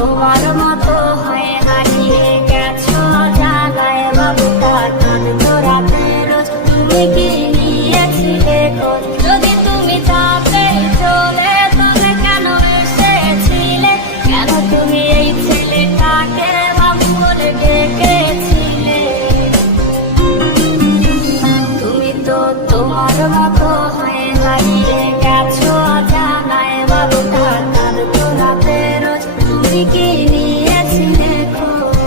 তোমার মতো হয়ে হারিয়ে গেছো জানায় বাবুটা কাঁদতো রাতে রোজ। তুমি কি নিয়েছিলে খোঁজ? যদি তুমি যাবে চলে তবে কেন এসেছিলে? কেন তুমি এই ছেলেটাকে বাবু বলে ডেকেছিলে? তুমি তো তোমার মতো হয়ে হারিয়ে গেছো জানায় বাবুটা কাঁদতো রাতে রোজ। তুমি কি নিয়েছিলে খোঁজ?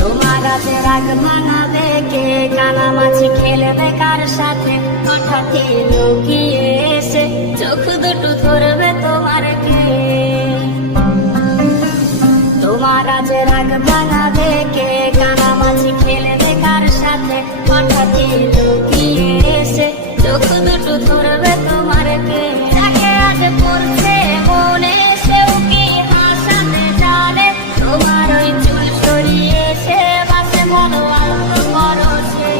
তোমার রাতে রাগ ভাঙাবে কে? কানামাছি খেলবে কার সাথে? হঠাৎই লুকিয়ে এসে চোখ দুটো ধরবে তোমার কে? তোমার আজ রাগ ভাঙাবে কে? কানামাছি খেলবে কার সাথে? হঠাৎই লুকিয়ে এসে চোখ দুটো ধরবে তোমার কে? যাকে আজ পড়ছে মনে সেও কি হাসাতে জানে? তোমার ওই চুল সরিয়ে সে বাসে মনো আনন্দ করছে।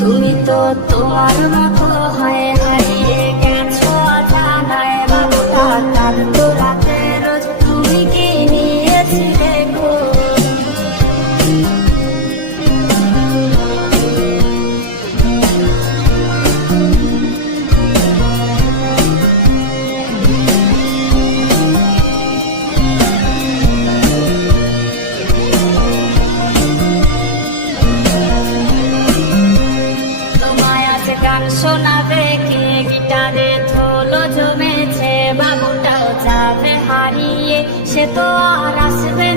তুমি তো তোমার মতো হয়ে হারিয়ে গেছো জানায় বাবুটা কাঁদতো রাতে রোজ। তুমি কি নিয়েছিলে খোঁজ? তোমায় আজ গান শোনাবে কে? গিটারে ধুলো জমেছে, বাবুটাও যাবে হারিয়ে, সে তো আর আসবে